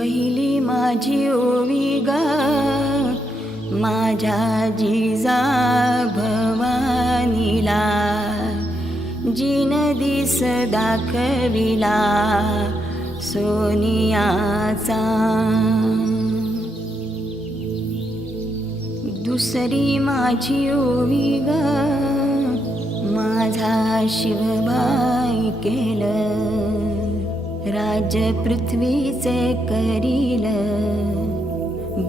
पहिली माझी ओवी गा माझ्या जिजा भवानीला, जिन दिस दाखविला सोनियाचा. दुसरी माझी ओवी ग माझा शिवबाई केलं, राज्य पृथ्वीचे करील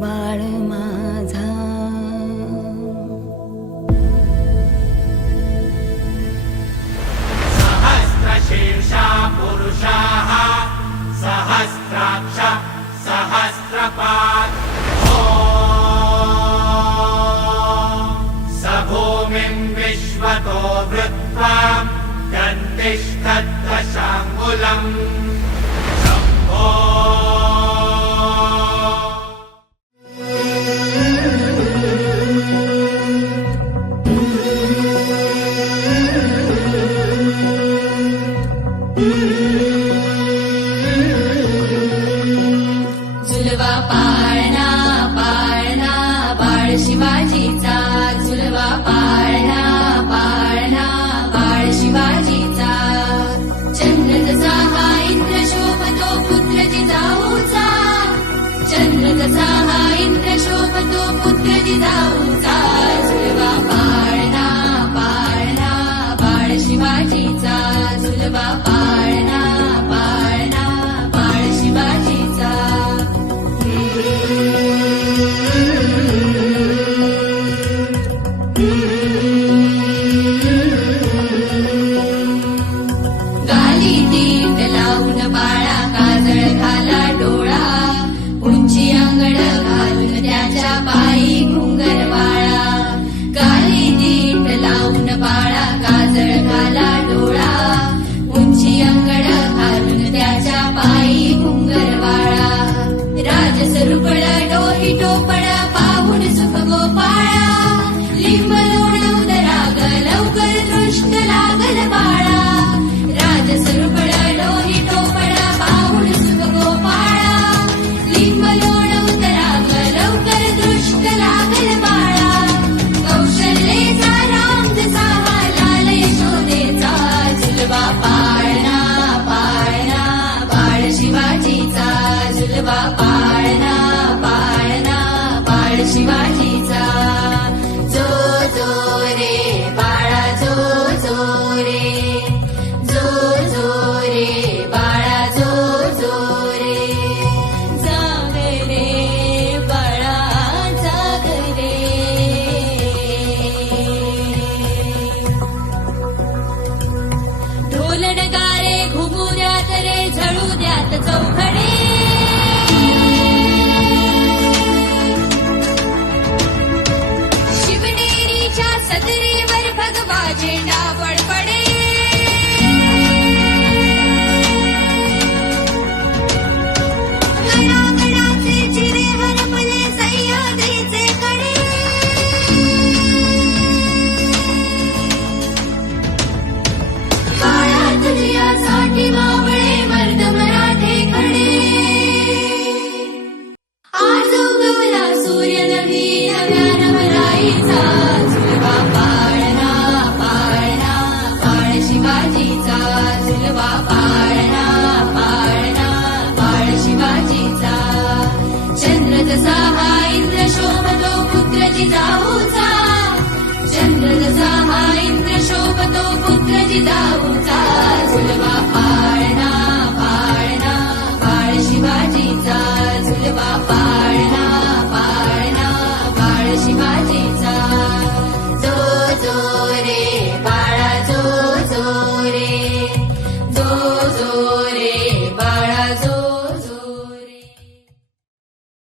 बाळ माझा. सहस्रशीर्षा पुरुषाः सहस्राक्ष सहस्रपात्. स भूमिं विश्वतो वृत्वा गन्तिष्ठद्दशाङ्गुलम्. शम्भो झुलवा पाळणा पाळणा बाळ शिवाजीचा, झुलवा पाळणा पाळणा बाळ शिवाजीचा. चंद्र जसा हा इंद्र शोभतो पुत्र जिजाऊचा, चंद्र जसा हा इंद्र शोभतो पुत्र जिजाऊचा. झुलवा पाळणा पाळणा बाळ शिवाजीचा, झुलवा पाळणा पाळणा बाळ शिवाजीचा. गाली दीट लावून बाळा काजळ घाला डोळा, उंची अंगड घालून त्याच्या पायी घुंगर वाळा. गाली दीट लावून बाळा काजळ घाला डोळा, उंची अंगड घालून त्याच्या पायी घुंगर वाळा. राजसरुपळ डोही टोपळ पाहून सुख गोपाळा, लिंब लोण उदराग लवकर दृष्ट लागल बाळा. राजसरुपळ डोही टोपळ पाहून सुख गोपाळा, लिंब लोण उदराग लवकर दृष्ट लागल बाळा. कौशल्येचा राम जसा हा लाल यशोदेचा, झुलवा पाळणा पाळणा बाळ शिवाजीचा, झुलवा पाळणा पाळणा बाळ शिवाजीचा. जो जो रे बाळा जो जो रे, जो जो रे बाळा जो जो रे. जाग रे बाळा जाग रे. ढोल नगारे घुमू द्यात रे, झळू द्यात चौघडे. शिवनेरीच्या सदरेवर भगवा झेंडा फडफडे. गडागडाचे चिरे हरपले सह्याद्रीचे कडे. बाळा तुझ्यासाठी मावळे मर्द मराठे खडे. आज उगवला सूर्य नवी नव्या नवराईचा, झुलवा पाळणा पाळणा बाळ शिवाजीचा, झुलवा पाळणा पाळणा बाळ शिवाजीचा. चंद्र जसा हा इंद्र शोभतो पुत्र जिजाऊचा, चंद्र जसा हा इंद्र शोभतो पुत्र जिजाऊ.